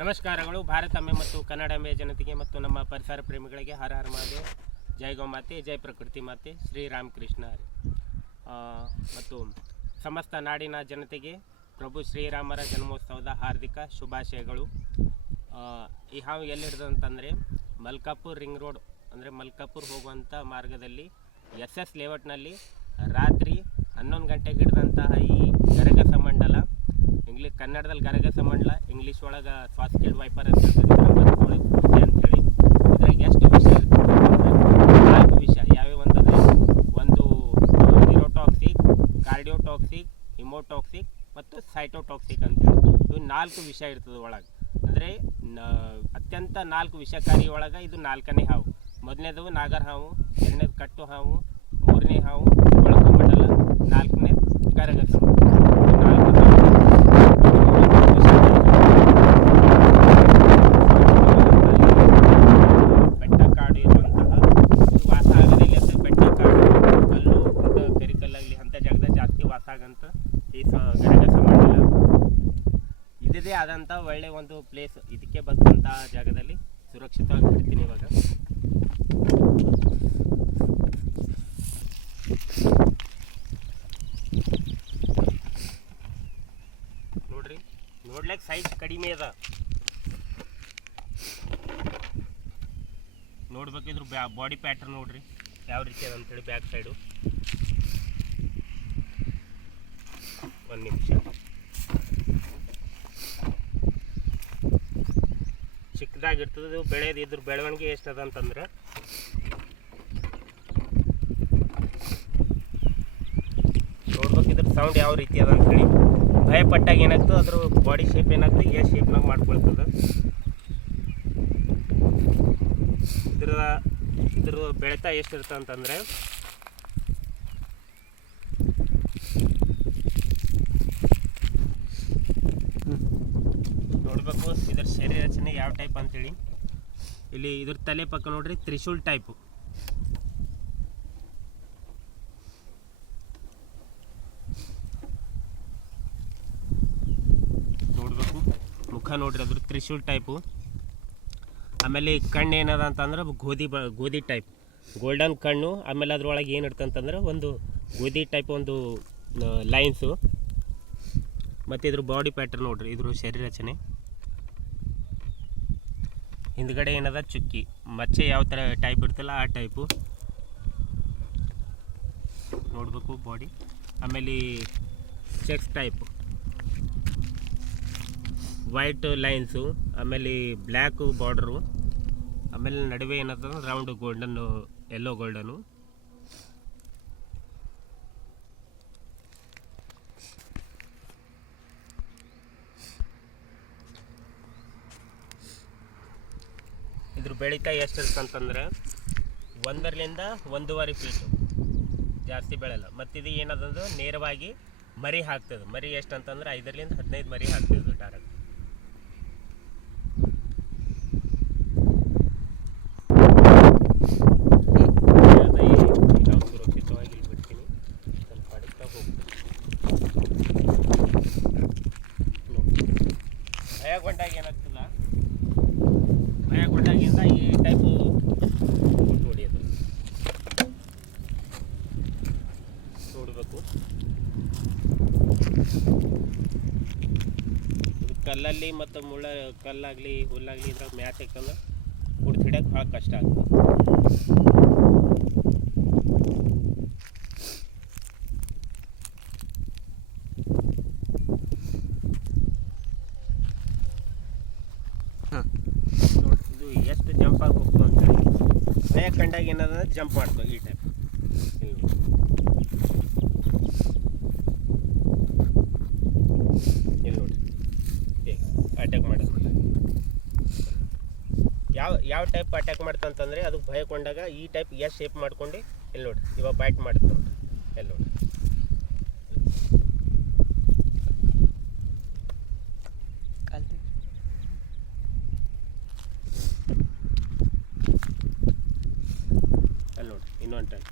ನಮಸ್ಕಾರಗಳು. ಭಾರತಾಂಬೆ ಮತ್ತು ಕನ್ನಡಾಂಬೆಯ ಜನತೆಗೆ ಮತ್ತು ನಮ್ಮ ಪರಿಸರ ಪ್ರೇಮಿಗಳಿಗೆ ಹರ ಹರ ಮಹಾದೇವ್. ಜೈ ಗೋಮಾತೆ, ಜೈ ಪ್ರಕೃತಿ ಮಾತೆ, ಶ್ರೀರಾಮಕೃಷ್ಣ ಹರಿ. ಮತ್ತು ಸಮಸ್ತ ನಾಡಿನ ಜನತೆಗೆ ಪ್ರಭು ಶ್ರೀರಾಮರ ಜನ್ಮೋತ್ಸವದ ಹಾರ್ದಿಕ ಶುಭಾಶಯಗಳು. ಈ ಹಾವು ಎಲ್ಲಿ ಹಿಡಿದು ಅಂತಂದರೆ ಮಲ್ಕಾಪುರ್ ರಿಂಗ್ ರೋಡ್ ಅಂದರೆ ಮಲ್ಕಾಪುರ್ ಹೋಗುವಂಥ ಮಾರ್ಗದಲ್ಲಿ SS ಲೇಔಟ್ನಲ್ಲಿ ರಾತ್ರಿ 11 ಗಂಟೆಗೆ ಹಿಡಿದಂತಹ ಈ ಗರಗಸ ಮಂಡಲ, ಕನ್ನಡದಲ್ಲಿ ಗರಗಸ ಮಂಡಲ, ಇಂಗ್ಲೀಷ್ ಒಳಗೆ ಸ್ವಾಸ್ಕಿಲ್ಡ್ ವೈಪರ್ ಅಂತ ಅಂತೇಳಿ. ಇದ್ರಾಗ ಎಷ್ಟು ವಿಷಯ ಇರ್ತದೆ? 4 ವಿಷಯ ಯಾವ್ಯಾವ ಅಂತಂದರೆ, ಒಂದು ನ್ಯೂರೋಟಾಕ್ಸಿಕ್, ಕಾರ್ಡಿಯೋಟಾಕ್ಸಿಕ್, ಹಿಮೋಟಾಕ್ಸಿಕ್ ಮತ್ತು ಸೈಟೋಟಾಕ್ಸಿಕ್ ಅಂತೇಳಿ. ಇವು 4 ವಿಷಯ ಇರ್ತದೆ ಒಳಗೆ. ಅಂದರೆ ಅತ್ಯಂತ 4 ವಿಷಕಾರಿ ಒಳಗೆ ಇದು 4ನೇ ಹಾವು. ಮೊದಲನೇದು ನಾಗರ ಹಾವು, 2ನೇದು ಕಟ್ಟು ಹಾವು, 3ನೇ ಹಾವು ಕೊಳಕು ಮಂಡಲ, 4ನೇ ಗರಗಸ. ಬೆಟ್ಟ ಕಾಡು ಇರುವಂತಹ ವಾಸ ಆಗದಲ್ಲಿ ಅಂದರೆ ಬೆಟ್ಟ ಕಾಡು, ಕಲ್ಲು ಅಂತ ಕರಿಕಲ್ಲಾಗಲಿ ಅಂಥ ಜಾಗದಾಗ ಜಾಸ್ತಿ ವಾಸ ಆಗಂತ ಈ ಗರಗಸ ಮಂಡಲ. ಇದೇ ಆದಂಥ ಒಳ್ಳೆ ಒಂದು ಪ್ಲೇಸ್. ಇದಕ್ಕೆ ಬಂದಂಥ ಜಾಗದಲ್ಲಿ ಸುರಕ್ಷಿತವಾಗಿ ಬಿಡ್ತೀನಿ ಇವಾಗ. ನೋಡ್ರಿ, ನೋಡ್ಲಿಕ್ಕೆ ಸೈಜ್ ಕಡಿಮೆ ಅದ. ನೋಡ್ಬೇಕಿದ್ರು ಬಾಡಿ ಪ್ಯಾಟರ್ನ್ ನೋಡ್ರಿ ಯಾವ ರೀತಿ ಅದ ಅಂತೇಳಿ. ಬ್ಯಾಕ್ ಸೈಡು ಒಂದು ನಿಮಿಷ. ಚಿಕ್ಕದಾಗಿರ್ತದೆ ಇದು. ಬೆಳೆದು ಇದ್ರ ಬೆಳವಣಿಗೆ ಎಷ್ಟದ ಅಂತಂದ್ರೆ, ನೋಡ್ಬೇಕಿದ್ರ ಸೌಂಡ್ ಯಾವ ರೀತಿ ಅದ ಅಂತೇಳಿ. ಭಯಪಟ್ಟಾಗ ಏನಾಗ್ತದೆ, ಅದ್ರ ಬಾಡಿ ಶೇಪ್ ಏನಾಗ್ತದೆ, ಎ ಶೇಪ್ನಾಗ ಮಾಡ್ಕೊಳ್ತದೆ. ಇದ್ರ ಬೆಳೆತ ಎಷ್ಟಿರ್ತದೆ ಅಂತಂದರೆ, ನೋಡ್ಬೇಕು ಇದ್ರ ಶರೀರ ರಚನೆ ಯಾವ ಟೈಪ್ ಅಂತೇಳಿ. ಇಲ್ಲಿ ಇದ್ರ ತಲೆ ಪಕ್ಕ ನೋಡ್ರಿ ತ್ರಿಶೂಲ್ ಟೈಪು. ನೋಡ್ಬೇಕು ಮುಖ ನೋಡ್ರಿ ಅದ್ರ ತ್ರಿಶೂಲ್ ಟೈಪು. ಆಮೇಲೆ ಕಣ್ಣು ಏನದ ಅಂತಂದ್ರೆ ಗೋಧಿ ಟೈಪ್, ಗೋಲ್ಡನ್ ಕಣ್ಣು. ಆಮೇಲೆ ಅದ್ರೊಳಗೆ ಏನು ಇರ್ತಂತಂದ್ರೆ ಒಂದು ಗೋಧಿ ಟೈಪ್ ಒಂದು ಲೈನ್ಸು. ಮತ್ತು ಇದ್ರ ಬಾಡಿ ಪ್ಯಾಟರ್ನ್ ನೋಡ್ರಿ, ಇದ್ರ ಶರೀರ ರಚನೆ. ಹಿಂದ್ಗಡೆ ಏನದ ಚುಕ್ಕಿ ಮಚ್ಚೆ ಯಾವ ಥರ ಟೈಪ್ ಇರ್ತಲ್ಲ ಆ ಟೈಪು. ನೋಡಬೇಕು ಬಾಡಿ. ಆಮೇಲೆ ಚೆಕ್ಸ್ ಟೈಪು, ವೈಟ್ ಲೈನ್ಸು, ಆಮೇಲೆ ಬ್ಲ್ಯಾಕು ಬಾರ್ಡ್ರು. ಆಮೇಲೆ ನಡುವೆ ಏನಂತಂದ್ರೆ ರೌಂಡ್ ಗೋಲ್ಡನ್ನು, ಯೆಲ್ಲೋ ಗೋಲ್ಡನು. ಇದ್ರ ಬೆಳೀತಾ ಎಷ್ಟಿರ್ತಂತಂದ್ರೆ 1ರಿಂದ 1.5 ಫೀಟು, ಜಾಸ್ತಿ ಬೆಳೆಯಲ್ಲ. ಮತ್ತು ಇದು ಏನದಂದ್ರೆ ನೇರವಾಗಿ ಮರಿ ಹಾಕ್ತದೆ. ಮರಿ ಎಷ್ಟು ಅಂತಂದ್ರೆ 5ರಿಂದ 15 ಮರಿ ಹಾಕ್ತದೆ ಡೈರೆಕ್ಟ್. ಸುರಕ್ಷಿತವಾಗಿ ಇಲ್ಲಿ ಬಿಡ್ತೀನಿ, ಸ್ವಲ್ಪ ಅಡಿಸ್ತಾ ಹೋಗ್ತೀನಿ. ಭಯಗೊಂಡಾಗ ಏನಾಗ್ತದ, ಭಯಗೊಂಡಾಗಿಂದ ಈ ಟೈಪು ಹೊಡಿಯೋದು ನೋಡಬೇಕು. ಇದು ಕಲ್ಲಲ್ಲಿ ಮತ್ತು ಕಲ್ಲಾಗಲಿ ಹುಲ್ಲಾಗಲಿ ಇದ್ರಾಗ ಮ್ಯಾಚ್ ಹಾಕಂದ್ರೆ ಕುಡ್ದು ಹಿಡಿಯೋಕೆ ಭಾಳ ಕಷ್ಟ ಆಗ್ತದೆ. ನೋಡಿ ಇದು ಎಷ್ಟು ಜಂಪ್ ಆಗಿ ಹೋಗ್ತು ಅಂತೇಳಿ. ಭಯ ಕಂಡಾಗ ಏನದ ಜಂಪ್ ಮಾಡ್ತವೆ ಈ ಟೈಪ್. ಇಲ್ಲಿ ನೋಡಿ ಅಟ್ಯಾಕ್ ಮಾಡೋದು. ಯಾವ ಟೈಪ್ ಅಟ್ಯಾಕ್ ಮಾಡ್ತಂತಂದರೆ, ಅದು ಭಯಕೊಂಡಾಗ ಈ ಟೈಪ್ ಶೇಪ್ ಮಾಡ್ಕೊಂಡು ಇಲ್ಲಿ ನೋಡಿ ಇವಾಗ ಬೈಟ್ ಮಾಡುತ್ತೆ ನೋಡಿ. ಇಲ್ಲಿ ನೋಡಿ ಅಲ್ಲಿ ನೋಡಿ ಇನ್ನೊಂದು ಟೈಪ್.